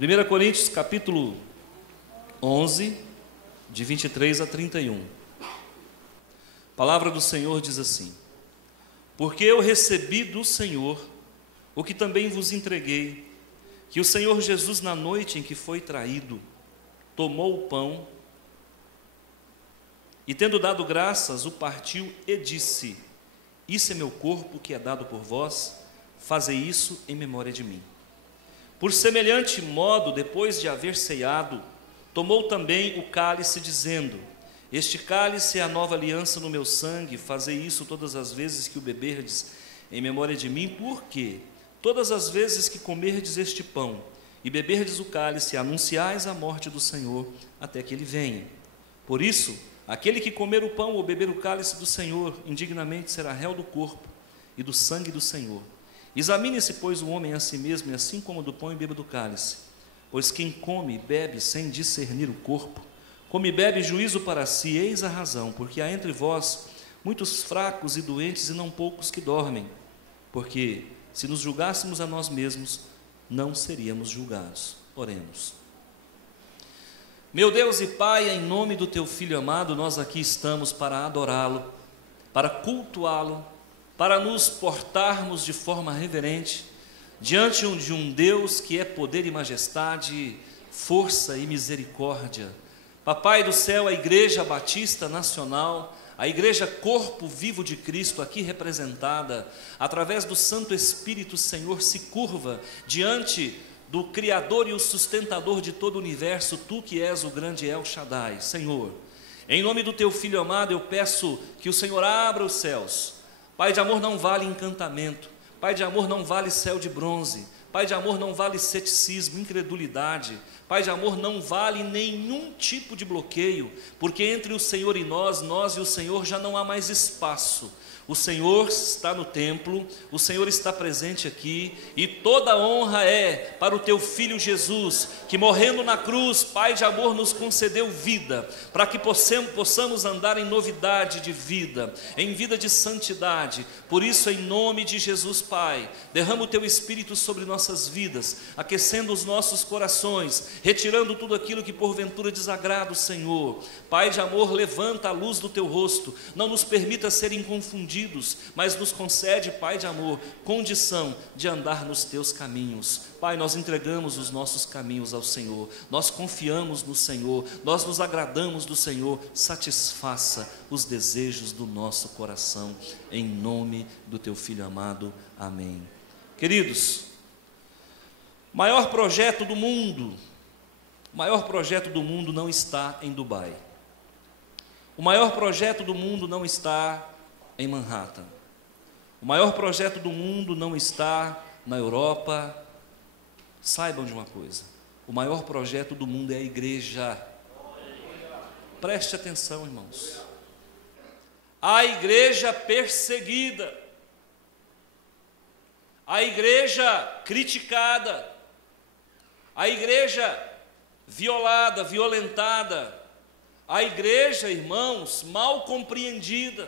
1 Coríntios capítulo 11, de 23 a 31. A palavra do Senhor diz assim: porque eu recebi do Senhor o que também vos entreguei, que o Senhor Jesus, na noite em que foi traído, tomou o pão e, tendo dado graças, o partiu e disse: isso é meu corpo que é dado por vós, fazei isso em memória de mim. Por semelhante modo, depois de haver ceado, tomou também o cálice, dizendo: este cálice é a nova aliança no meu sangue, fazei isso todas as vezes que o beberdes em memória de mim, porque todas as vezes que comerdes este pão e beberdes o cálice, anunciais a morte do Senhor até que ele venha. Por isso, aquele que comer o pão ou beber o cálice do Senhor indignamente será réu do corpo e do sangue do Senhor. Examine-se, pois, o homem a si mesmo, e assim como do pão e beba do cálice. Pois quem come e bebe sem discernir o corpo, come e bebe juízo para si. Eis a razão, porque há entre vós muitos fracos e doentes, e não poucos que dormem. Porque se nos julgássemos a nós mesmos, não seríamos julgados. Oremos. Meu Deus e Pai, em nome do Teu Filho amado, nós aqui estamos para adorá-lo, para cultuá-lo, para nos portarmos de forma reverente diante de um Deus que é poder e majestade, força e misericórdia. Papai do céu, a Igreja Batista Nacional, a Igreja Corpo Vivo de Cristo, aqui representada, através do Santo Espírito, Senhor, se curva diante do Criador e o sustentador de todo o universo, Tu que és o grande El Shaddai. Senhor, em nome do Teu Filho amado, eu peço que o Senhor abra os céus. Pai de amor, não vale encantamento. Pai de amor, não vale céu de bronze. Pai de amor, não vale ceticismo, incredulidade. Pai de amor, não vale nenhum tipo de bloqueio, porque entre o Senhor e nós e o Senhor já não há mais espaço. O Senhor está no templo, o Senhor está presente aqui, e toda honra é para o Teu Filho Jesus, que morrendo na cruz, Pai de amor, nos concedeu vida, para que possamos andar em novidade de vida, em vida de santidade. Por isso, em nome de Jesus, Pai, derrama o Teu Espírito sobre nossas vidas, aquecendo os nossos corações, retirando tudo aquilo que porventura desagrada o Senhor. Pai de amor, levanta a luz do Teu rosto, não nos permita ser inconfundidos, mas nos concede, Pai de amor, condição de andar nos Teus caminhos. Pai, nós entregamos os nossos caminhos ao Senhor, nós confiamos no Senhor, nós nos agradamos do Senhor. Satisfaça os desejos do nosso coração, em nome do Teu Filho amado. Amém. Queridos, o maior projeto do mundo não está em Dubai. O maior projeto do mundo não está em Manhattan. O maior projeto do mundo não está na Europa. Saibam de uma coisa: o maior projeto do mundo é a igreja. Preste atenção, irmãos. A igreja perseguida, a igreja criticada, a igreja violada, violentada, a igreja, irmãos, mal compreendida,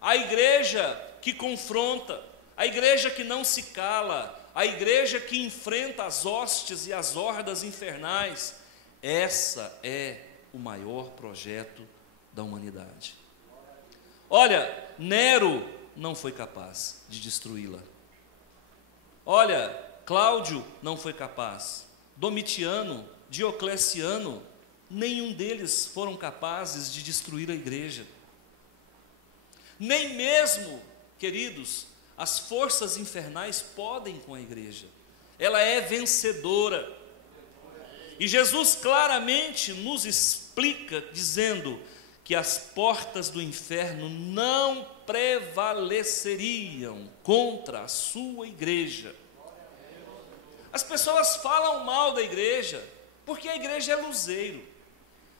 a igreja que confronta, a igreja que não se cala, a igreja que enfrenta as hostes e as hordas infernais. Essa é o maior projeto da humanidade. Olha, Nero não foi capaz de destruí-la. Olha, Cláudio não foi capaz. Domitiano, Diocleciano, nenhum deles foram capazes de destruir a igreja. Nem mesmo, queridos, as forças infernais podem com a igreja. Ela é vencedora. E Jesus claramente nos explica, dizendo que as portas do inferno não prevaleceriam contra a sua igreja. As pessoas falam mal da igreja, porque a igreja é luzeiro.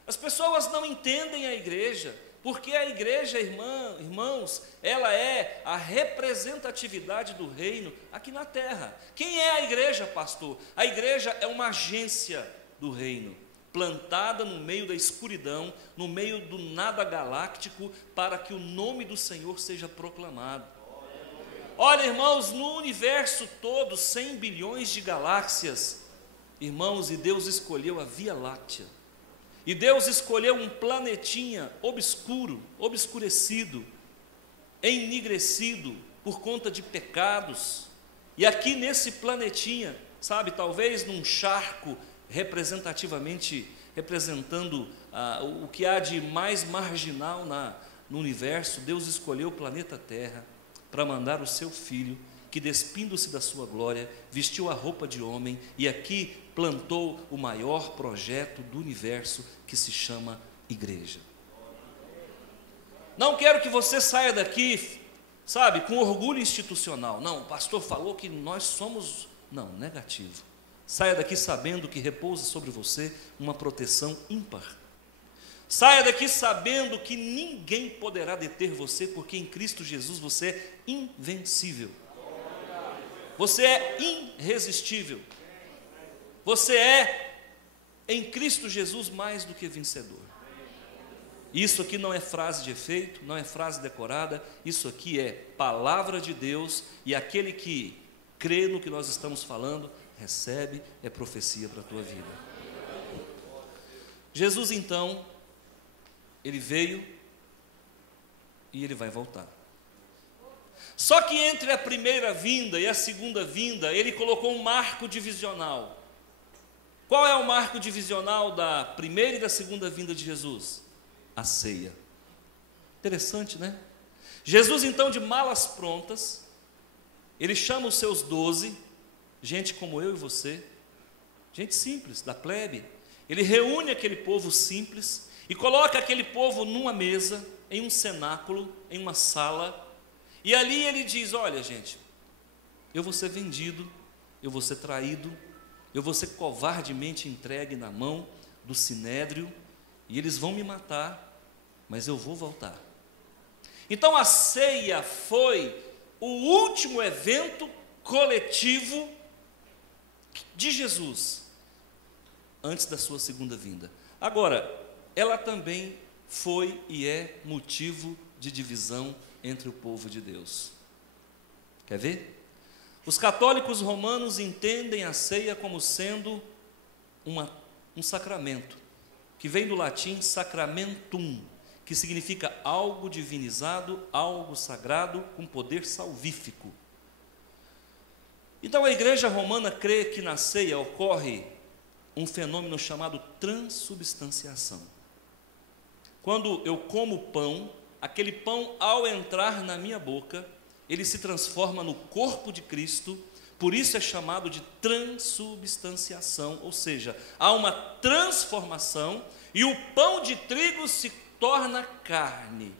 As pessoas não entendem a igreja, porque a igreja, irmãos, ela é a representatividade do reino aqui na terra. Quem é a igreja, pastor? A igreja é uma agência do reino, plantada no meio da escuridão, no meio do nada galáctico, para que o nome do Senhor seja proclamado. Olha, irmãos, no universo todo, 100 bilhões de galáxias, Irmãos, e Deus escolheu a Via Láctea. E Deus escolheu um planetinha obscuro, obscurecido, enigrecido por conta de pecados. E aqui nesse planetinha, sabe, talvez num charco representativamente representando o que há de mais marginal no universo, Deus escolheu o planeta Terra para mandar o seu Filho, que despindo-se da sua glória, vestiu a roupa de homem e aqui plantou o maior projeto do universo, que se chama igreja. Não quero que você saia daqui, sabe, com orgulho institucional. Não, o pastor falou que nós somos... Não, negativo. Saia daqui sabendo que repousa sobre você uma proteção ímpar. Saia daqui sabendo que ninguém poderá deter você, porque em Cristo Jesus você é invencível. Você é irresistível. Você é, em Cristo Jesus, mais do que vencedor. Isso aqui não é frase de efeito, não é frase decorada, isso aqui é palavra de Deus, e aquele que crê no que nós estamos falando, recebe, é profecia para a tua vida. Jesus então, ele veio e ele vai voltar. Só que entre a primeira vinda e a segunda vinda, ele colocou um marco divisional. Qual é o marco divisional da primeira e da segunda vinda de Jesus? A ceia. Interessante, né? Jesus então, de malas prontas, ele chama os seus 12, gente como eu e você, gente simples, da plebe. Ele reúne aquele povo simples e coloca aquele povo numa mesa, em um cenáculo, em uma sala, e ali ele diz: olha gente, eu vou ser vendido, eu vou ser traído, eu vou ser covardemente entregue na mão do sinédrio, e eles vão me matar, mas eu vou voltar. Então a ceia foi o último evento coletivo de Jesus, antes da sua segunda vinda. Agora, ela também foi e é motivo de divisão entre o povo de Deus. Quer ver? Os católicos romanos entendem a ceia como sendo um sacramento, que vem do latim sacramentum, que significa algo divinizado, algo sagrado, com poder salvífico. Então a igreja romana crê que na ceia ocorre um fenômeno chamado transubstanciação. Quando eu como pão, aquele pão, ao entrar na minha boca, ele se transforma no corpo de Cristo, por isso é chamado de transubstanciação, ou seja, há uma transformação e o pão de trigo se torna carne.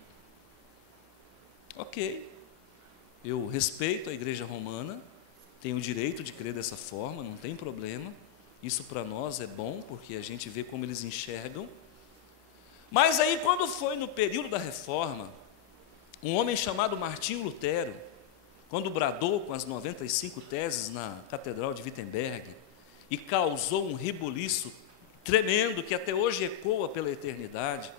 Ok, eu respeito a igreja romana, tenho o direito de crer dessa forma, não tem problema, isso para nós é bom, porque a gente vê como eles enxergam. Mas aí, quando foi no período da Reforma, um homem chamado Martinho Lutero, quando bradou com as 95 teses na Catedral de Wittenberg, e causou um rebuliço tremendo, que até hoje ecoa pela eternidade,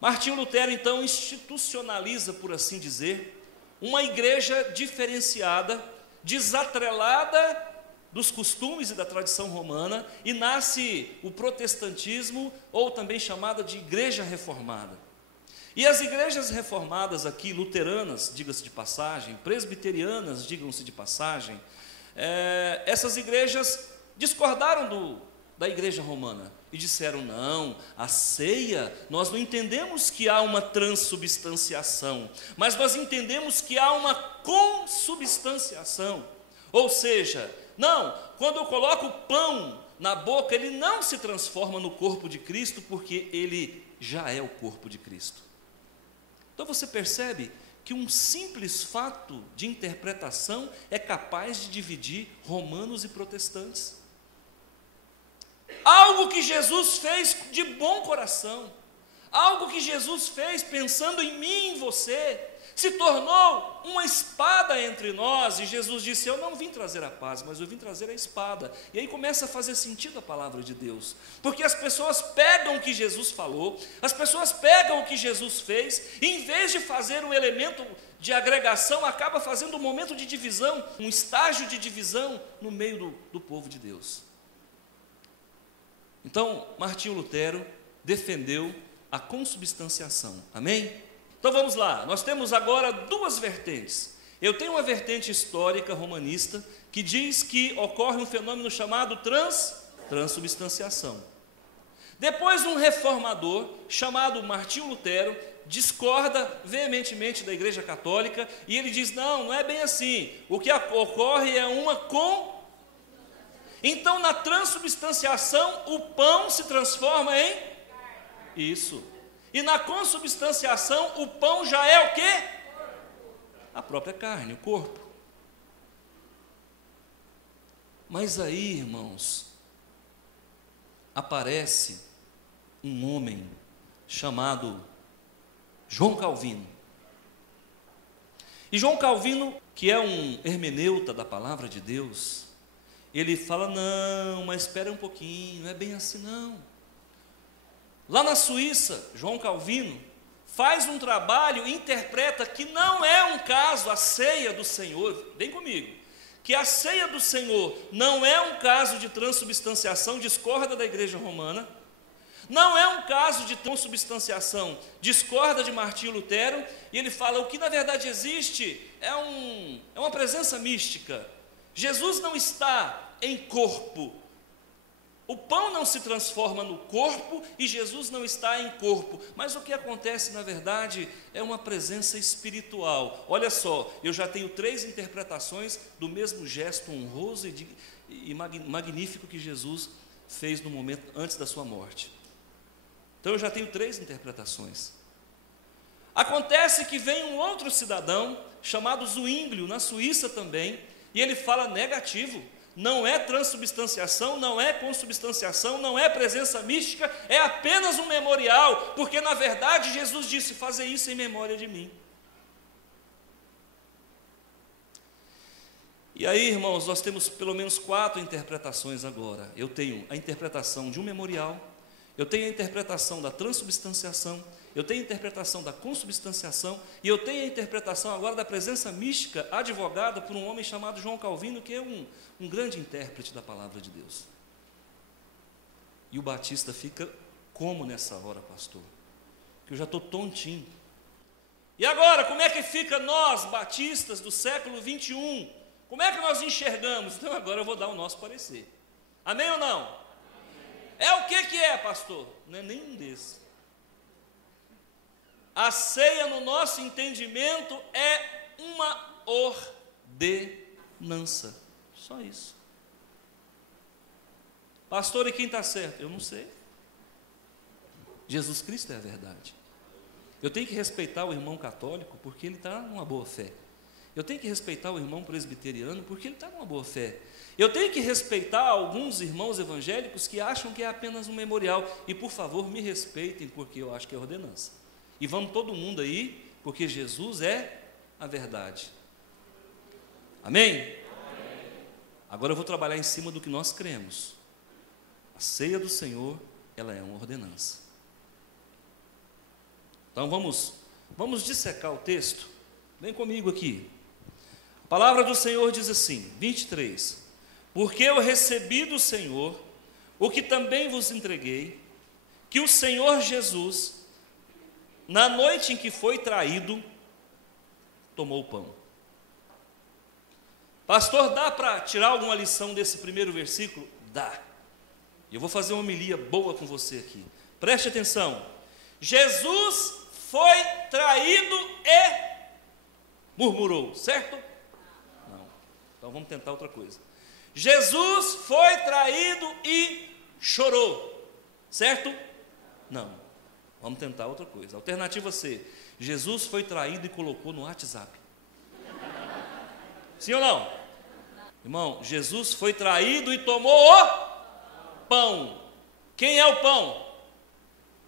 Martinho Lutero, então, institucionaliza, por assim dizer, uma igreja diferenciada, desatrelada dos costumes e da tradição romana, e nasce o protestantismo, ou também chamada de igreja reformada. E as igrejas reformadas aqui, luteranas, diga-se de passagem, presbiterianas, digam-se de passagem, essas igrejas discordaram da igreja romana e disseram: não, a ceia, nós não entendemos que há uma transubstanciação, mas nós entendemos que há uma consubstanciação, ou seja, não, quando eu coloco o pão na boca, ele não se transforma no corpo de Cristo, porque ele já é o corpo de Cristo. Então você percebe que um simples fato de interpretação é capaz de dividir romanos e protestantes. Algo que Jesus fez de bom coração, algo que Jesus fez pensando em mim e em você, se tornou uma espada entre nós, e Jesus disse: eu não vim trazer a paz, mas eu vim trazer a espada. E aí começa a fazer sentido a palavra de Deus, porque as pessoas pegam o que Jesus falou, as pessoas pegam o que Jesus fez, e em vez de fazer um elemento de agregação, acaba fazendo um momento de divisão, um estágio de divisão no meio do povo de Deus. Então, Martinho Lutero defendeu a consubstanciação. Amém? Então vamos lá, nós temos agora duas vertentes. Eu tenho uma vertente histórica romanista que diz que ocorre um fenômeno chamado transubstanciação. Depois um reformador chamado Martinho Lutero discorda veementemente da Igreja Católica e ele diz, não é bem assim, o que ocorre é uma Então na transubstanciação o pão se transforma em isso. E na consubstanciação o pão já é o quê? A própria carne, o corpo. Mas aí, irmãos, aparece um homem chamado João Calvino. E João Calvino, que é um hermeneuta da palavra de Deus, ele fala, não, mas espera um pouquinho, não é bem assim não. Lá na Suíça, João Calvino faz um trabalho e interpreta que não é um caso a ceia do Senhor, vem comigo, que a ceia do Senhor não é um caso de transubstanciação, discorda da igreja romana, não é um caso de transubstanciação, discorda de Martinho Lutero, e ele fala, o que na verdade existe é uma presença mística. Jesus não está em corpo, o pão não se transforma no corpo e Jesus não está em corpo, mas o que acontece na verdade é uma presença espiritual. Olha só, eu já tenho 3 interpretações do mesmo gesto honroso e magnífico que Jesus fez no momento antes da sua morte. Então eu já tenho 3 interpretações. Acontece que vem um outro cidadão chamado Zwinglio, na Suíça também, e ele fala negativo. Não é transubstanciação, não é consubstanciação, não é presença mística, é apenas um memorial, porque na verdade Jesus disse, fazer isso em memória de mim. E aí, irmãos, nós temos pelo menos 4 interpretações agora. Eu tenho a interpretação de um memorial, eu tenho a interpretação da transubstanciação, eu tenho a interpretação da consubstanciação, e eu tenho a interpretação agora da presença mística advogada por um homem chamado João Calvino, que é um grande intérprete da palavra de Deus. E o Batista fica como nessa hora, pastor? Que eu já estou tontinho. E agora, como é que fica nós, batistas do século 21? Como é que nós enxergamos? Então agora eu vou dar o nosso parecer. Amém ou não? Amém. É o que é, pastor? Não é nenhum desses. A ceia, no nosso entendimento, é uma ordenança. Só isso. Pastor, e quem está certo? Eu não sei. Jesus Cristo é a verdade. Eu tenho que respeitar o irmão católico porque ele está numa boa fé. Eu tenho que respeitar o irmão presbiteriano porque ele está numa boa fé. Eu tenho que respeitar alguns irmãos evangélicos que acham que é apenas um memorial. E por favor, me respeitem porque eu acho que é ordenança. E vamos todo mundo aí, porque Jesus é a verdade. Amém? Amém? Agora eu vou trabalhar em cima do que nós cremos. A ceia do Senhor, ela é uma ordenança. Então vamos dissecar o texto. Vem comigo aqui. A palavra do Senhor diz assim, 23. Porque eu recebi do Senhor o que também vos entreguei, que o Senhor Jesus, na noite em que foi traído, tomou o pão. Pastor, dá para tirar alguma lição desse primeiro versículo? Dá. Eu vou fazer uma homilia boa com você aqui. Preste atenção. Jesus foi traído e murmurou, certo? Não. Então vamos tentar outra coisa. Jesus foi traído e chorou, certo? Não. Vamos tentar outra coisa. Alternativa C. Jesus foi traído e colocou no WhatsApp. Sim ou não? Irmão, Jesus foi traído e tomou o pão. Quem é o pão?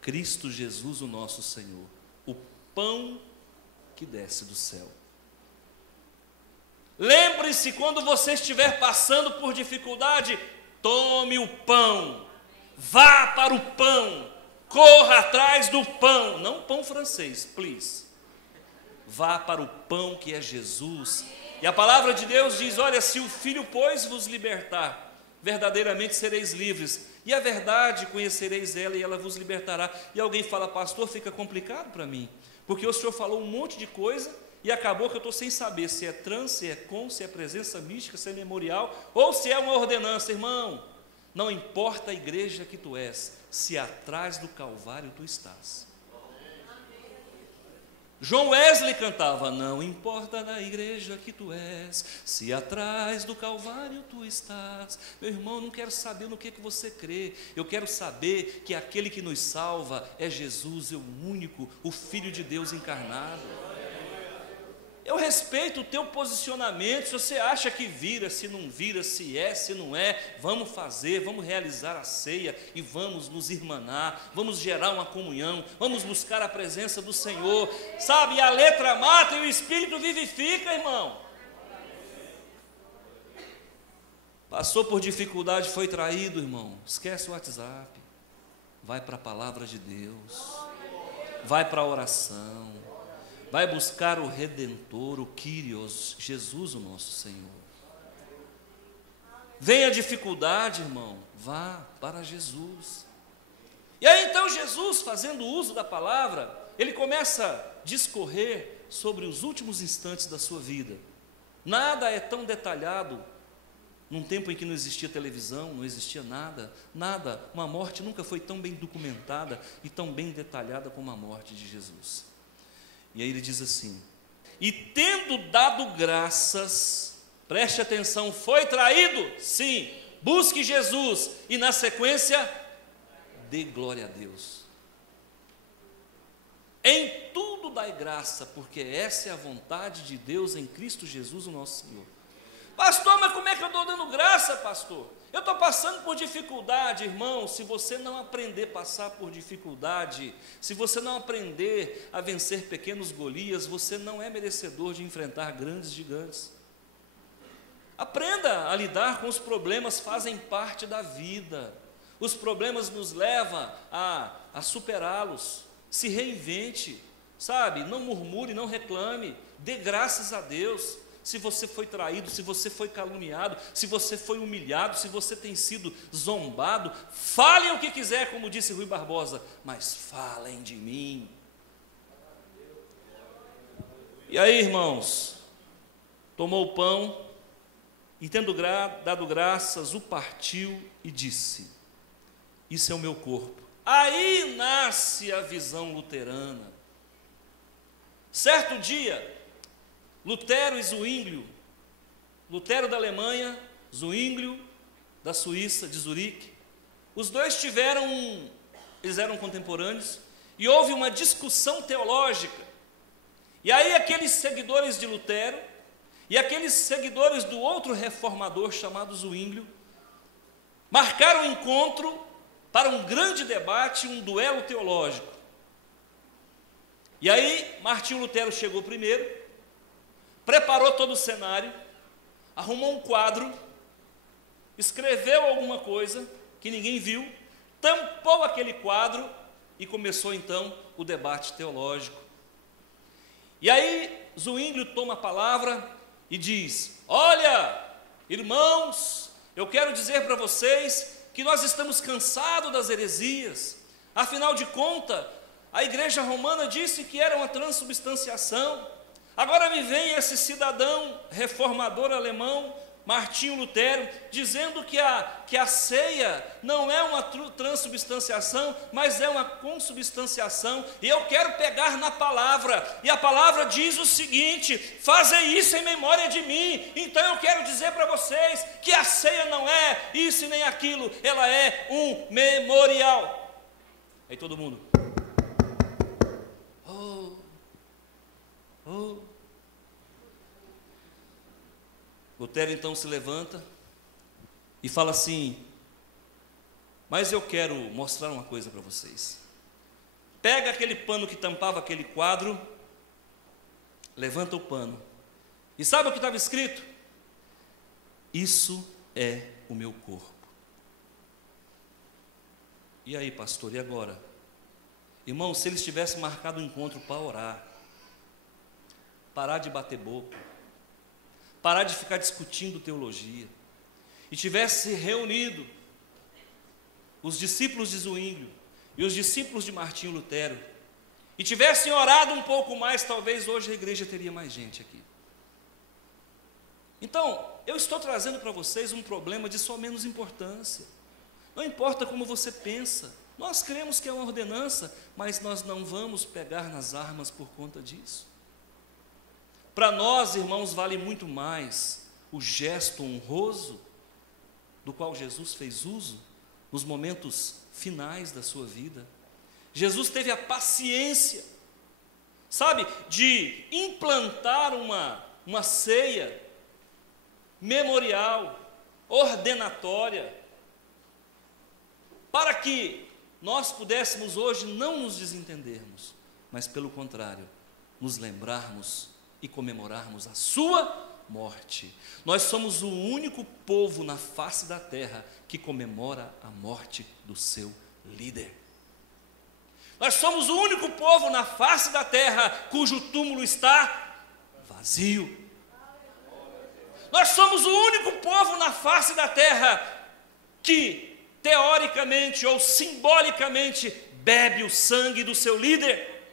Cristo Jesus, o nosso Senhor. O pão que desce do céu. Lembre-se, quando você estiver passando por dificuldade, tome o pão. Vá para o pão. Corra atrás do pão, não pão francês, please. Vá para o pão que é Jesus. E a palavra de Deus diz, olha, se o Filho, pois, vos libertar, verdadeiramente sereis livres. e a verdade conhecereis ela, e ela vos libertará. E alguém fala: pastor, fica complicado para mim, porque o senhor falou um monte de coisa, e acabou que eu estou sem saber se é trans, se é com, se é presença mística, se é memorial, ou se é uma ordenança. Irmão, não importa a igreja que tu és, se atrás do Calvário tu estás. João Wesley cantava: não importa na igreja que tu és, se atrás do Calvário tu estás. Meu irmão, não quero saber no que você crê, eu quero saber que aquele que nos salva é Jesus, é o único, o Filho de Deus encarnado. Eu respeito o teu posicionamento. Se você acha que vira, se não vira, se é, se não é, vamos fazer, vamos realizar a ceia e vamos nos irmanar, vamos gerar uma comunhão, vamos buscar a presença do Senhor, sabe? A letra mata e o Espírito vivifica, irmão. Passou por dificuldade, foi traído, irmão, esquece o WhatsApp, vai para a palavra de Deus, vai para a oração, vai buscar o Redentor, o Kyrios, Jesus, o nosso Senhor. Vem a dificuldade, irmão, vá para Jesus. E aí então Jesus, fazendo uso da palavra, ele começa a discorrer sobre os últimos instantes da sua vida. Nada é tão detalhado, num tempo em que não existia televisão, não existia nada, uma morte nunca foi tão bem documentada e tão bem detalhada como a morte de Jesus. E aí ele diz assim: e tendo dado graças, preste atenção, foi traído? Sim, busque Jesus, e na sequência, dê glória a Deus. Em tudo dai graça, porque essa é a vontade de Deus em Cristo Jesus, o nosso Senhor. Pastor, mas como é que eu estou dando graça, pastor? Eu estou passando por dificuldade, irmão. Se você não aprender a passar por dificuldade, se você não aprender a vencer pequenos Golias, você não é merecedor de enfrentar grandes gigantes. Aprenda a lidar com os problemas, fazem parte da vida. Os problemas nos levam a superá-los. Se reinvente, sabe? Não murmure, não reclame, dê graças a Deus. Se você foi traído, se você foi caluniado, se você foi humilhado, se você tem sido zombado, falem o que quiser, como disse Rui Barbosa, mas falem de mim. E aí, irmãos, tomou o pão e, tendo dado graças, o partiu e disse: isso é o meu corpo. Aí nasce a visão luterana. Certo dia, Lutero e Zwinglio, Lutero da Alemanha, Zwinglio da Suíça, de Zurique, os dois eles eram contemporâneos, e houve uma discussão teológica. E aí aqueles seguidores de Lutero e aqueles seguidores do outro reformador chamado Zwinglio marcaram um encontro para um grande debate, um duelo teológico. E aí Martinho Lutero chegou primeiro, preparou todo o cenário, arrumou um quadro, escreveu alguma coisa que ninguém viu, tampou aquele quadro e começou então o debate teológico. E aí Zwinglio toma a palavra e diz: olha, irmãos, eu quero dizer para vocês que nós estamos cansados das heresias. Afinal de contas, a igreja romana disse que era uma transubstanciação. Agora me vem esse cidadão reformador alemão, Martinho Lutero, dizendo que a ceia não é uma transubstanciação, mas é uma consubstanciação. E eu quero pegar na palavra, e a palavra diz o seguinte: fazem isso em memória de mim. Então eu quero dizer para vocês que a ceia não é isso e nem aquilo, ela é um memorial. Aí todo mundo: oh. Lutero então se levanta e fala assim: mas eu quero mostrar uma coisa para vocês. Pega aquele pano que tampava aquele quadro, levanta o pano, e sabe o que estava escrito? Isso é o meu corpo. E aí, pastor, e agora? Irmão, se eles tivessem marcado um encontro para orar, parar de bater boca, parar de ficar discutindo teologia, e tivesse se reunido os discípulos de Zwinglio e os discípulos de Martinho Lutero, e tivessem orado um pouco mais, talvez hoje a igreja teria mais gente aqui. Então, eu estou trazendo para vocês um problema de só menos importância. Não importa como você pensa, nós cremos que é uma ordenança, mas nós não vamos pegar nas armas por conta disso. Para nós, irmãos, vale muito mais o gesto honroso do qual Jesus fez uso nos momentos finais da sua vida. Jesus teve a paciência, sabe, de implantar uma ceia memorial, ordenatória, para que nós pudéssemos hoje não nos desentendermos, mas pelo contrário, nos lembrarmos e comemorarmos a sua morte. Nós somos o único povo na face da terra que comemora a morte do seu líder. Nós somos o único povo na face da terra cujo túmulo está vazio. Nós somos o único povo na face da terra que, teoricamente ou simbolicamente, bebe o sangue do seu líder.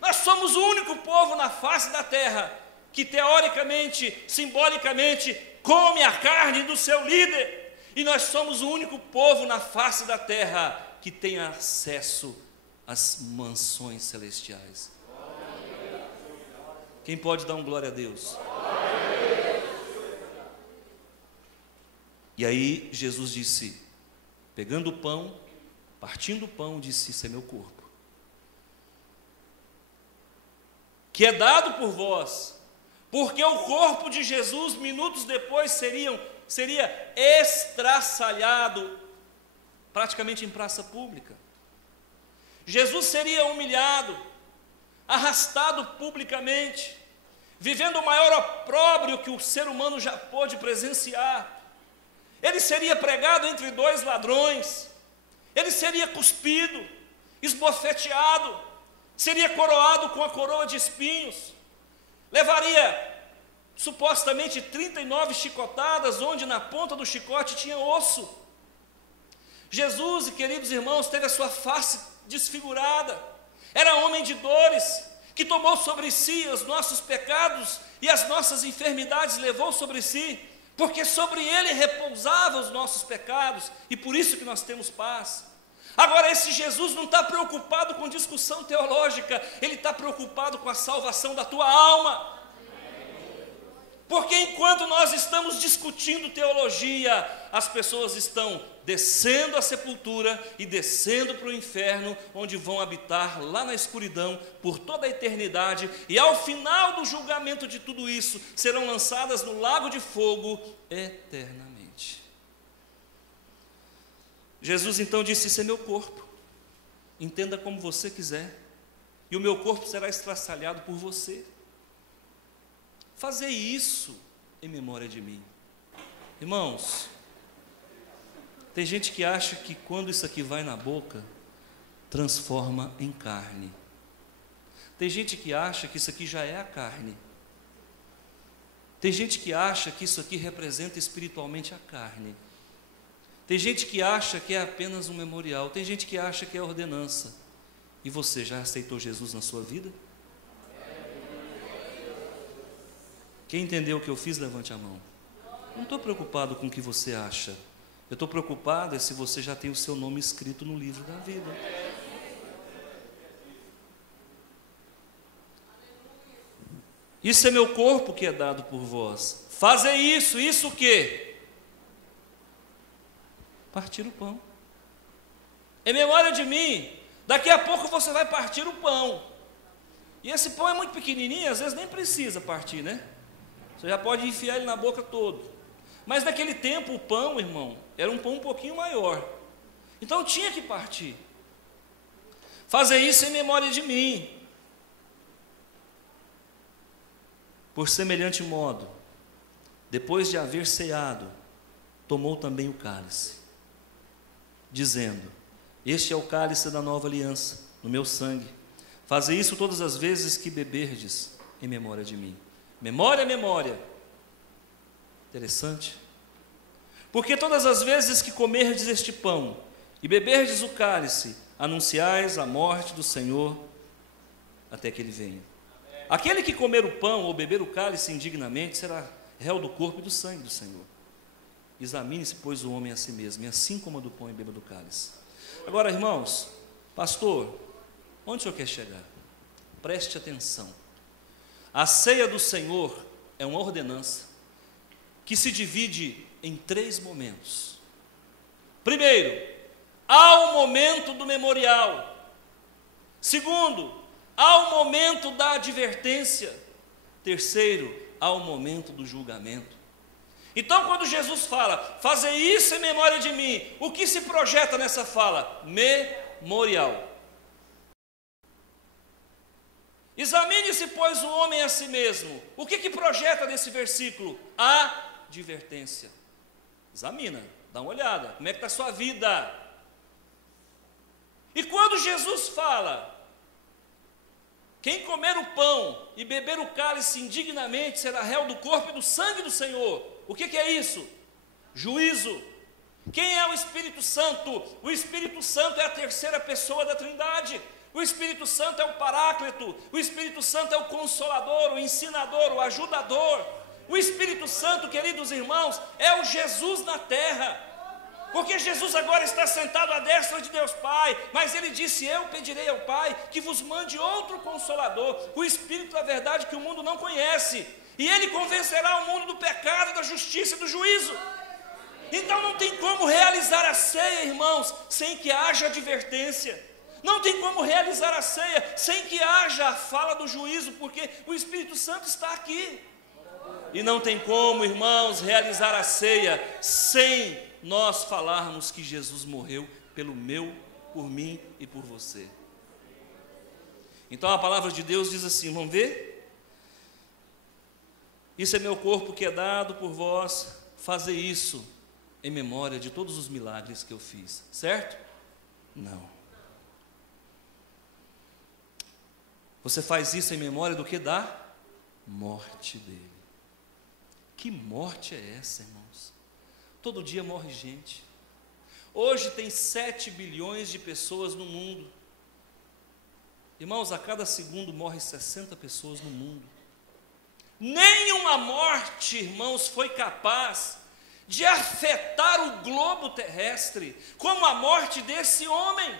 Nós somos o único povo na face da terra que, teoricamente, simbolicamente, come a carne do seu líder. E nós somos o único povo na face da terra que tem acesso às mansões celestiais. Quem pode dar um glória a Deus? E aí Jesus disse, pegando o pão, partindo o pão, disse, isso é meu corpo, que é dado por vós, porque o corpo de Jesus, minutos depois, seria estraçalhado, praticamente em praça pública. Jesus seria humilhado, arrastado publicamente, vivendo o maior opróbrio que o ser humano já pôde presenciar. Ele seria pregado entre dois ladrões, ele seria cuspido, esbofeteado, seria coroado com a coroa de espinhos, levaria supostamente 39 chicotadas, onde na ponta do chicote tinha osso. Jesus, queridos irmãos, teve a sua face desfigurada, era homem de dores, que tomou sobre si os nossos pecados e as nossas enfermidades levou sobre si, porque sobre ele repousavam os nossos pecados, e por isso que nós temos paz. Agora, esse Jesus não está preocupado com discussão teológica, ele está preocupado com a salvação da tua alma. Porque enquanto nós estamos discutindo teologia, as pessoas estão descendo à sepultura e descendo para o inferno, onde vão habitar lá na escuridão por toda a eternidade, e ao final do julgamento de tudo isso, serão lançadas no lago de fogo eternamente. Jesus então disse, isso é meu corpo, entenda como você quiser, e o meu corpo será estraçalhado por você. Fazer isso em memória de mim. Irmãos, tem gente que acha que quando isso aqui vai na boca, transforma em carne. Tem gente que acha que isso aqui já é a carne. Tem gente que acha que isso aqui representa espiritualmente a carne. Tem gente que acha que é apenas um memorial. Tem gente que acha que é ordenança. E você já aceitou Jesus na sua vida? Quem entendeu o que eu fiz, levante a mão. Não estou preocupado com o que você acha. Eu estou preocupado se você já tem o seu nome escrito no livro da vida. Isso é meu corpo que é dado por vós. Fazei isso o quê? Partir o pão. Em memória de mim. Daqui a pouco você vai partir o pão. E esse pão é muito pequenininho, às vezes nem precisa partir, né? Você já pode enfiar ele na boca todo. Mas naquele tempo o pão, irmão, era um pão um pouquinho maior. Então tinha que partir. Fazer isso em memória de mim. Por semelhante modo, depois de haver ceado, tomou também o cálice, dizendo, este é o cálice da nova aliança, no meu sangue. Fazei isso todas as vezes que beberdes, em memória de mim. Memória, memória. Interessante. Porque todas as vezes que comerdes este pão e beberdes o cálice, anunciais a morte do Senhor até que ele venha. Aquele que comer o pão ou beber o cálice indignamente será réu do corpo e do sangue do Senhor. Examine-se, pois, o homem a si mesmo, e assim coma do pão e beba do cálice. Agora, irmãos, pastor, onde o senhor quer chegar? Preste atenção. A ceia do Senhor é uma ordenança que se divide em 3 momentos. Primeiro, há o momento do memorial. Segundo, há o momento da advertência. Terceiro, há o momento do julgamento. Então, quando Jesus fala, fazer isso em memória de mim, o que se projeta nessa fala? Memorial. Examine-se, pois, o homem a si mesmo. O que projeta nesse versículo? Advertência. Examina, dá uma olhada, como é que está a sua vida? E quando Jesus fala, quem comer o pão e beber o cálice indignamente será réu do corpo e do sangue do Senhor. O que é isso? Juízo. Quem é o Espírito Santo? O Espírito Santo é a terceira pessoa da Trindade. O Espírito Santo é o Paráclito. O Espírito Santo é o Consolador, o Ensinador, o Ajudador. O Espírito Santo, queridos irmãos, é o Jesus na terra. Porque Jesus agora está sentado à destra de Deus Pai, mas Ele disse, eu pedirei ao Pai que vos mande outro Consolador, o Espírito da verdade que o mundo não conhece, e Ele convencerá o mundo do pecado, da justiça e do juízo. Então não tem como realizar a ceia, irmãos, sem que haja advertência. Não tem como realizar a ceia sem que haja a fala do juízo, porque o Espírito Santo está aqui. E não tem como, irmãos, realizar a ceia sem nós falarmos que Jesus morreu pelo meu, por mim e por você. Então a palavra de Deus diz assim, vamos ver? Isso é meu corpo que é dado por vós, fazer isso em memória de todos os milagres que eu fiz, certo? Não. Você faz isso em memória do que? Da morte dele. Que morte é essa, irmãos? Todo dia morre gente. Hoje tem 7 bilhões de pessoas no mundo. Irmãos, a cada segundo morre 60 pessoas no mundo. Nenhuma morte, irmãos, foi capaz de afetar o globo terrestre como a morte desse homem.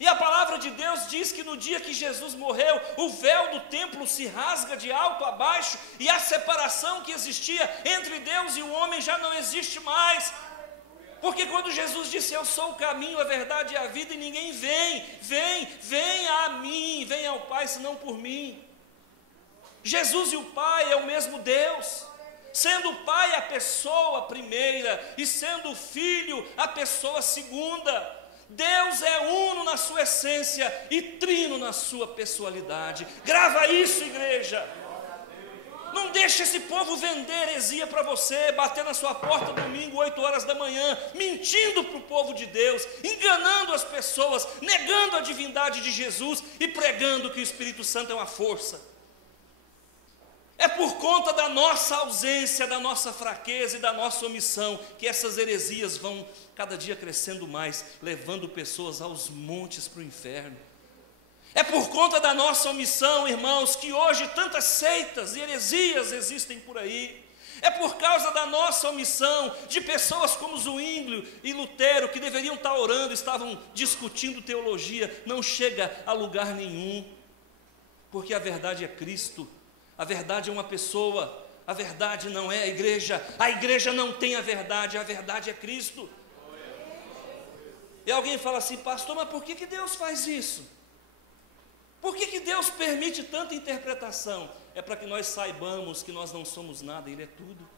E a palavra de Deus diz que no dia que Jesus morreu, o véu do templo se rasga de alto a baixo, e a separação que existia entre Deus e o homem já não existe mais. Porque quando Jesus disse, eu sou o caminho, a verdade e a vida, e ninguém vem a mim, vem ao Pai, senão por mim. Jesus e o Pai é o mesmo Deus, sendo o Pai a pessoa primeira, e sendo o Filho a pessoa segunda. Deus é uno na sua essência e trino na sua pessoalidade. Grava isso, igreja. Não deixe esse povo vender heresia para você, bater na sua porta domingo, 8 horas da manhã, mentindo para o povo de Deus, enganando as pessoas, negando a divindade de Jesus e pregando que o Espírito Santo é uma força. É por conta da nossa ausência, da nossa fraqueza e da nossa omissão que essas heresias vão cada dia crescendo mais, levando pessoas aos montes para o inferno. É por conta da nossa omissão, irmãos, que hoje tantas seitas e heresias existem por aí. É por causa da nossa omissão de pessoas como Zwinglio e Lutero, que deveriam estar orando, estavam discutindo teologia, não chega a lugar nenhum, porque a verdade é Cristo. A verdade é uma pessoa, a verdade não é a igreja não tem a verdade é Cristo. E alguém fala assim, pastor, mas por que Deus faz isso? Por que Deus permite tanta interpretação? É para que nós saibamos que nós não somos nada, Ele é tudo.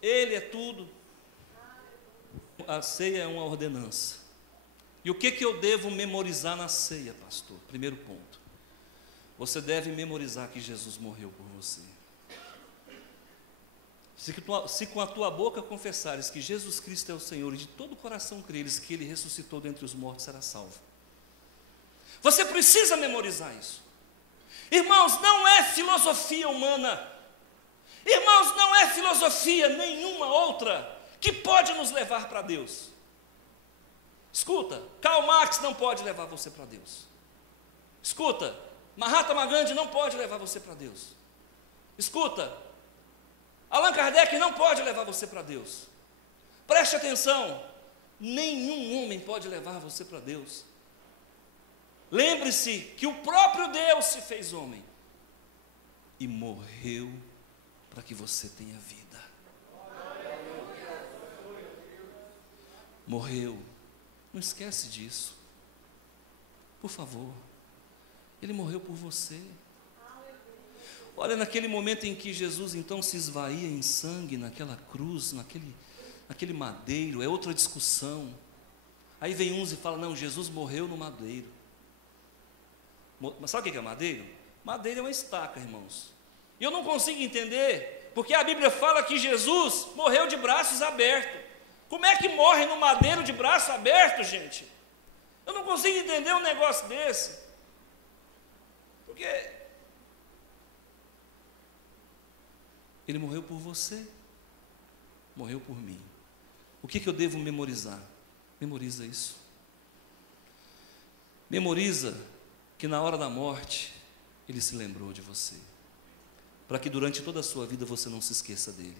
Ele é tudo. A ceia é uma ordenança. E o que eu devo memorizar na ceia, pastor? Primeiro ponto. Você deve memorizar que Jesus morreu por você. Se com a tua boca confessares que Jesus Cristo é o Senhor e de todo o coração creres que Ele ressuscitou dentre os mortos, será salvo. Você precisa memorizar isso. Irmãos, não é filosofia humana. Irmãos, não é filosofia nenhuma outra que pode nos levar para Deus. Escuta, Karl Marx não pode levar você para Deus. Escuta, Mahatma Gandhi não pode levar você para Deus. Escuta, Allan Kardec não pode levar você para Deus. Preste atenção, nenhum homem pode levar você para Deus. Lembre-se que o próprio Deus se fez homem e morreu para que você tenha vida. Morreu. Não esquece disso. Por favor. Ele morreu por você. Olha, naquele momento em que Jesus então se esvaía em sangue naquela cruz, naquele madeiro, é outra discussão. Aí vem uns e falam, não, Jesus morreu no madeiro. Mas sabe o que é madeiro? Madeiro é uma estaca, irmãos. E eu não consigo entender, porque a Bíblia fala que Jesus morreu de braços abertos. Como é que morre no madeiro de braço aberto, gente? Eu não consigo entender um negócio desse. Porque Ele morreu por você, morreu por mim. O que eu devo memorizar? Memoriza isso. Memoriza que na hora da morte Ele se lembrou de você, para que durante toda a sua vida você não se esqueça dele.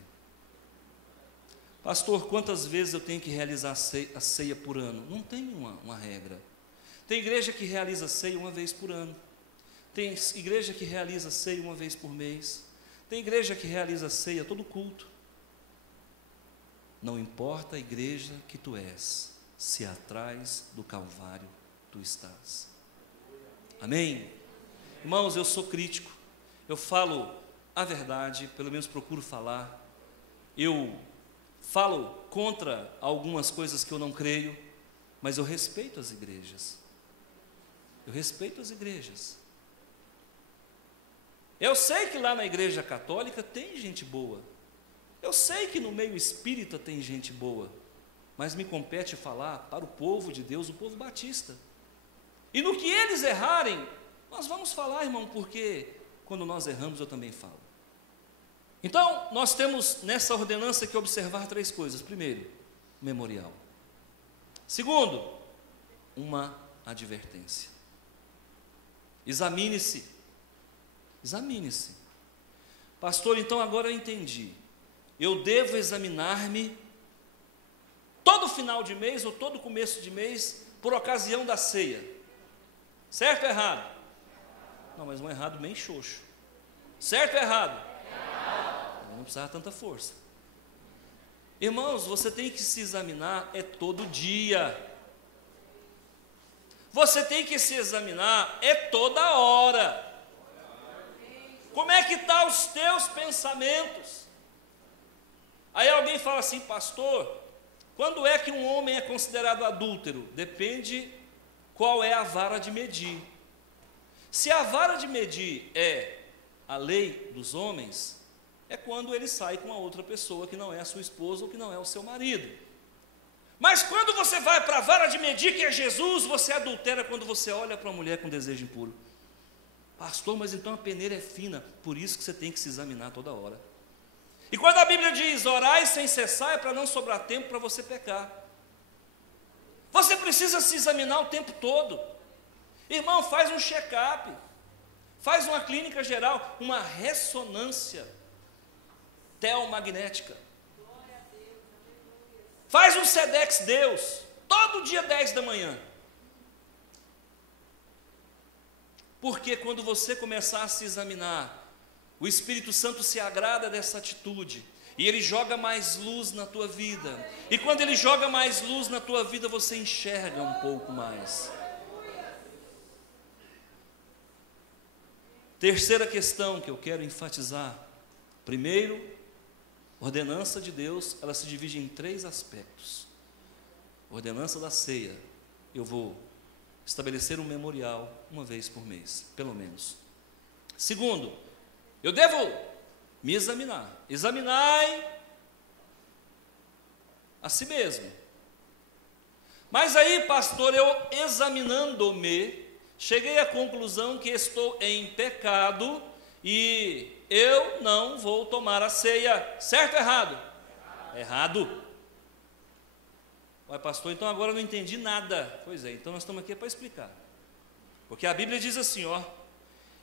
Pastor, quantas vezes eu tenho que realizar a ceia por ano? Não tem uma regra. Tem igreja que realiza ceia uma vez por ano. Tem igreja que realiza ceia uma vez por mês. Tem igreja que realiza ceia todo culto. Não importa a igreja que tu és, se atrás do Calvário tu estás. Amém? Irmãos, eu sou crítico. Eu falo a verdade, pelo menos procuro falar. Eu falo contra algumas coisas que eu não creio, mas eu respeito as igrejas. Eu respeito as igrejas. Eu sei que lá na igreja católica tem gente boa. Eu sei que no meio espírita tem gente boa. Mas me compete falar para o povo de Deus, o povo batista. E no que eles errarem, nós vamos falar, irmão, porque quando nós erramos eu também falo. Então, nós temos nessa ordenança que observar 3 coisas. Primeiro, memorial. Segundo, uma advertência. Examine-se. Examine-se. Pastor, então agora eu entendi. Eu devo examinar-me todo final de mês ou todo começo de mês por ocasião da ceia. Certo ou errado? Não, mas um errado bem xoxo. Certo ou errado? Não precisava tanta força. Irmãos, você tem que se examinar todo dia. Você tem que se examinar toda hora. Como é que estão os teus pensamentos? Aí alguém fala assim, pastor, quando é que um homem é considerado adúltero? Depende qual é a vara de medir. Se a vara de medir é a lei dos homens, é quando ele sai com a outra pessoa que não é a sua esposa ou que não é o seu marido. Mas quando você vai para a vara de medir, que é Jesus, você adultera quando você olha para uma mulher com desejo impuro. Pastor, mas então a peneira é fina, por isso que você tem que se examinar toda hora. E quando a Bíblia diz, orai sem cessar, é para não sobrar tempo para você pecar. Você precisa se examinar o tempo todo. Irmão, faz um check-up, faz uma clínica geral, uma ressonância teomagnética. Faz um Sedex Deus, todo dia 10 da manhã. Porque quando você começar a se examinar, o Espírito Santo se agrada dessa atitude, e ele joga mais luz na tua vida. E quando ele joga mais luz na tua vida, você enxerga um pouco mais. Terceira questão que eu quero enfatizar. Primeiro, ordenança de Deus, ela se divide em 3 aspectos. Ordenança da ceia, eu vou estabelecer um memorial uma vez por mês, pelo menos. Segundo, eu devo me examinar. Examinai a si mesmo. Mas aí, pastor, eu examinando-me, cheguei à conclusão que estou em pecado e eu não vou tomar a ceia. Certo ou errado? Errado. Ué, pastor, então agora eu não entendi nada. Pois é, então nós estamos aqui para explicar. Porque a Bíblia diz assim, ó: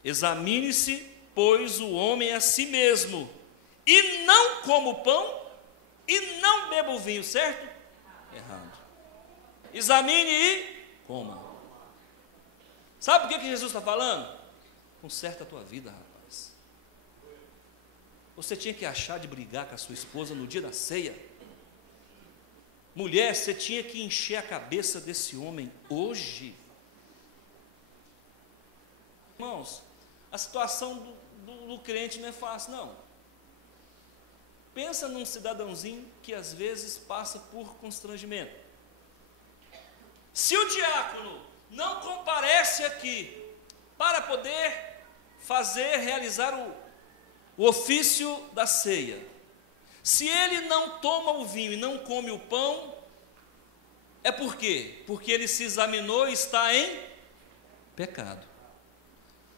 examine-se, pois, o homem a si mesmo, e não coma o pão, e não beba o vinho, certo? Errado. Examine e coma. Sabe por que Jesus está falando? Conserta a tua vida, rapaz. Você tinha que achar de brigar com a sua esposa no dia da ceia. Mulher, você tinha que encher a cabeça desse homem hoje. Irmãos, a situação do crente não é fácil, não. Pensa num cidadãozinho que às vezes passa por constrangimento. Se o diácono não comparece aqui para poder realizar o ofício da ceia, se ele não toma o vinho e não come o pão, é por quê? Porque ele se examinou e está em pecado.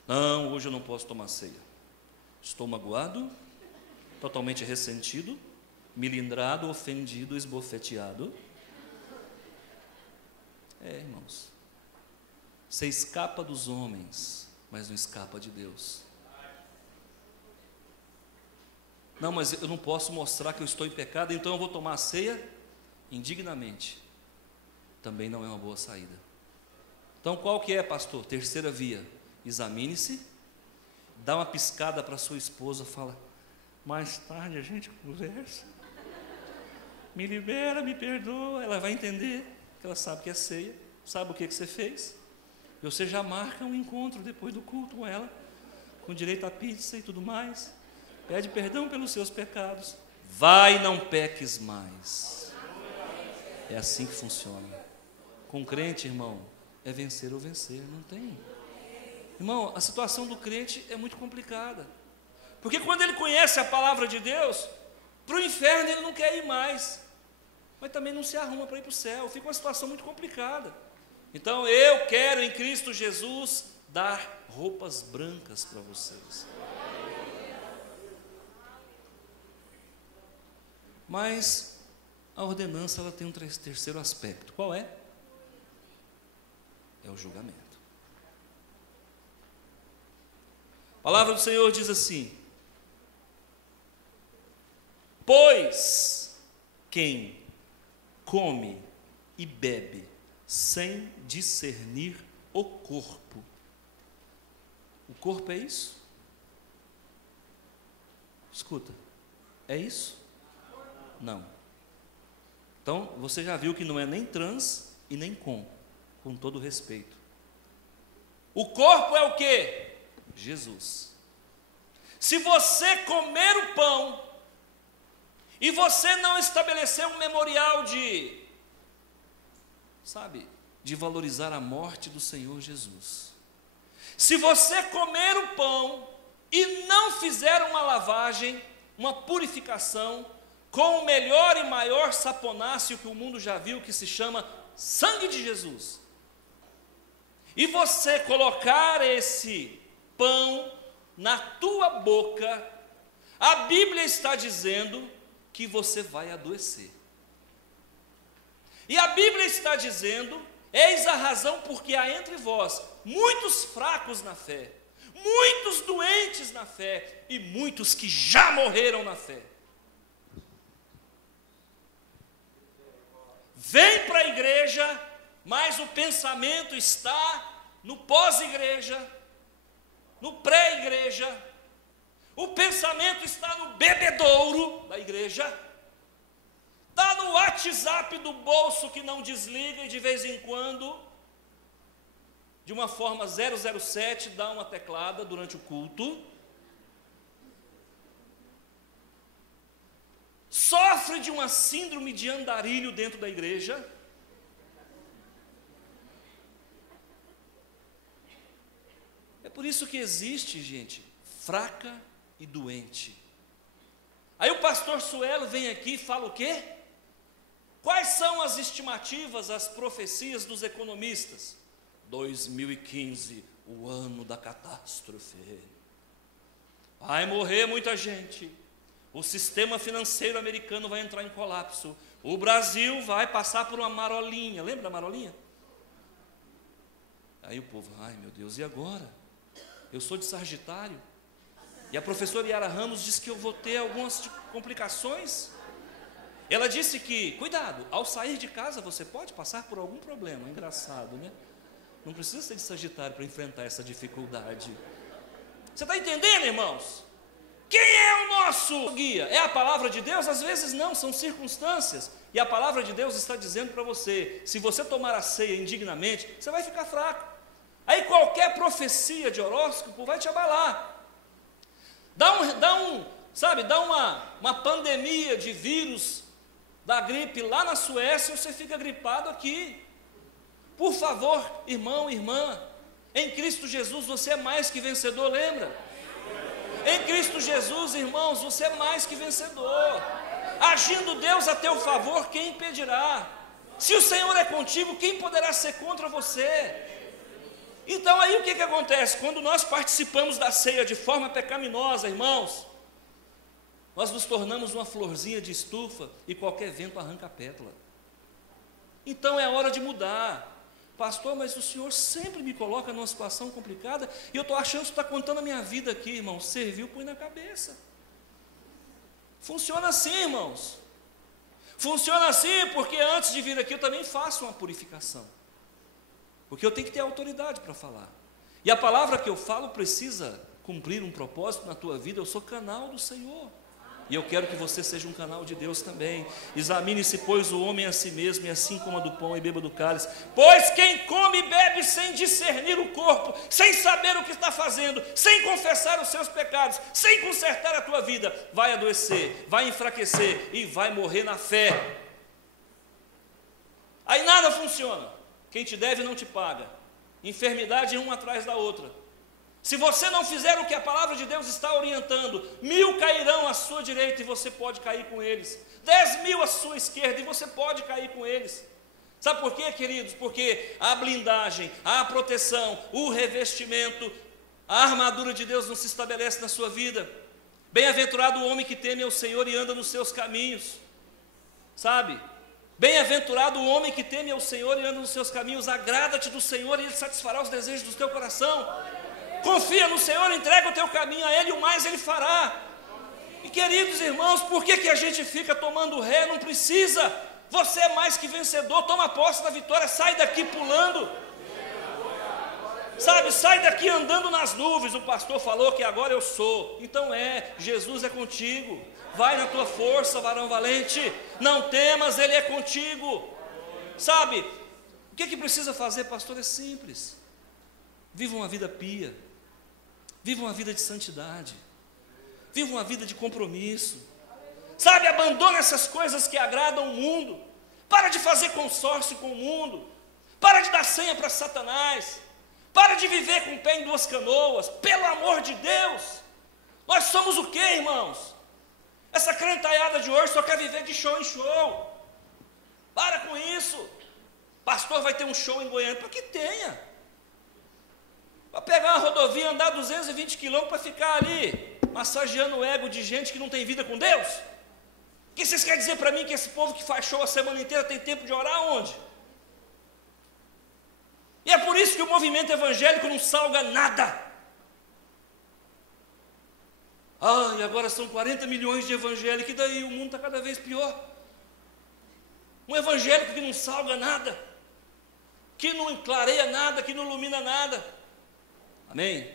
Não, hoje eu não posso tomar ceia. Estou magoado, totalmente ressentido, milindrado, ofendido, esbofeteado. Irmãos, você escapa dos homens, mas não escapa de Deus. Não, mas eu não posso mostrar que eu estou em pecado, então eu vou tomar a ceia indignamente. Também não é uma boa saída. Então qual que é, pastor? Terceira via: examine-se, dá uma piscada para sua esposa, fala: mais tarde a gente conversa, me libera, me perdoa. Ela vai entender que ela sabe que é ceia, sabe o que você fez, e você já marca um encontro depois do culto com ela, com direito a pizza e tudo mais. Pede perdão pelos seus pecados. Vai, não peques mais. É assim que funciona. Com crente, irmão, é vencer ou vencer, não tem. Irmão, a situação do crente é muito complicada. Porque quando ele conhece a palavra de Deus, para o inferno ele não quer ir mais, mas também não se arruma para ir para o céu. Fica uma situação muito complicada. Então eu quero em Cristo Jesus dar roupas brancas para vocês. Mas a ordenança ela tem um terceiro aspecto. Qual é? É o julgamento. A palavra do Senhor diz assim: pois quem come e bebe sem discernir o corpo é isso? Escuta, é isso? Não. Então, você já viu que não é nem trans e nem com todo respeito. O corpo é o quê? Jesus. Se você comer o pão e você não estabelecer um memorial de valorizar a morte do Senhor Jesus, se você comer o pão e não fizer uma lavagem, uma purificação, com o melhor e maior saponáceo que o mundo já viu, que se chama sangue de Jesus, e você colocar esse pão na tua boca, a Bíblia está dizendo que você vai adoecer. E a Bíblia está dizendo: eis a razão porque há entre vós muitos fracos na fé, muitos doentes na fé e muitos que já morreram na fé. Vem para a igreja, mas o pensamento está no pós-igreja, no pré-igreja. O pensamento está no bebedouro da igreja, está no WhatsApp do bolso que não desliga e de vez em quando, de uma forma 007, dá uma teclada durante o culto. Sofre de uma síndrome de andarilho dentro da igreja. É por isso que existe gente fraca e doente. Aí o pastor Suelo vem aqui e fala o quê? Quais são as estimativas, as profecias dos economistas? 2015, o ano da catástrofe. Vai morrer muita gente. O sistema financeiro americano vai entrar em colapso, o Brasil vai passar por uma marolinha. Lembra da marolinha? Aí o povo, ai meu Deus, e agora? Eu sou de Sagitário. E a professora Yara Ramos disse que eu vou ter algumas complicações. Ela disse que, cuidado, ao sair de casa você pode passar por algum problema. Engraçado, né? Não precisa ser de Sagitário para enfrentar essa dificuldade. Você está entendendo, irmãos? Quem é o nosso guia? É a palavra de Deus? Às vezes não, são circunstâncias. E a palavra de Deus está dizendo para você, se você tomar a ceia indignamente, você vai ficar fraco. Aí qualquer profecia de horóscopo vai te abalar. Dá uma pandemia de vírus da gripe lá na Suécia, você fica gripado aqui. Por favor, irmão, irmã, em Cristo Jesus você é mais que vencedor, lembra? Em Cristo Jesus, irmãos, você é mais que vencedor. Agindo Deus a teu favor, quem impedirá? Se o Senhor é contigo, quem poderá ser contra você? Então aí o que acontece? Quando nós participamos da ceia de forma pecaminosa, irmãos, nós nos tornamos uma florzinha de estufa e qualquer vento arranca a pétala. Então é hora de mudar. Pastor, mas o senhor sempre me coloca numa situação complicada e eu estou achando que está contando a minha vida aqui, irmão. Serviu, põe na cabeça. Funciona assim, irmãos. Funciona assim porque antes de vir aqui eu também faço uma purificação. Porque eu tenho que ter autoridade para falar. E a palavra que eu falo precisa cumprir um propósito na tua vida. Eu sou canal do Senhor. E eu quero que você seja um canal de Deus também. Examine-se, pois, o homem a si mesmo, e assim coma do pão e beba do cálice. Pois quem come e bebe sem discernir o corpo, sem saber o que está fazendo, sem confessar os seus pecados, sem consertar a tua vida, vai adoecer, vai enfraquecer e vai morrer na fé. Aí nada funciona. Quem te deve não te paga. Enfermidade uma atrás da outra. Se você não fizer o que a palavra de Deus está orientando, 1000 cairão à sua direita e você pode cair com eles. 10.000 à sua esquerda e você pode cair com eles. Sabe por quê, queridos? Porque a blindagem, a proteção, o revestimento, a armadura de Deus não se estabelece na sua vida. Bem-aventurado o homem que teme ao Senhor e anda nos seus caminhos. Sabe? Bem-aventurado o homem que teme ao Senhor e anda nos seus caminhos. Agrada-te do Senhor e Ele satisfará os desejos do teu coração. Confia no Senhor, entrega o teu caminho a Ele, o mais Ele fará. E queridos irmãos, por que a gente fica tomando ré? Não precisa. Você é mais que vencedor, toma posse da vitória, sai daqui pulando. Sabe, sai daqui andando nas nuvens. O pastor falou que agora eu sou. Então Jesus é contigo. Vai na tua força, varão valente. Não temas, Ele é contigo. Sabe, o que precisa fazer, pastor? É simples. Viva uma vida pia. Viva uma vida de santidade. Viva uma vida de compromisso. Sabe, abandona essas coisas que agradam o mundo. Para de fazer consórcio com o mundo. Para de dar senha para Satanás. Para de viver com o pé em duas canoas. Pelo amor de Deus. Nós somos o quê, irmãos? Essa crentalhada de hoje só quer viver de show em show. Para com isso. Pastor, vai ter um show em Goiânia. Para que tenha. Para pegar uma rodovia, andar 220 quilômetros para ficar ali, massageando o ego de gente que não tem vida com Deus? O que vocês querem dizer para mim que esse povo que faz show a semana inteira tem tempo de orar onde? E é por isso que o movimento evangélico não salga nada. E agora são 40 milhões de evangélicos, e daí o mundo está cada vez pior. Um evangélico que não salga nada, que não clareia nada, que não ilumina nada. Amém?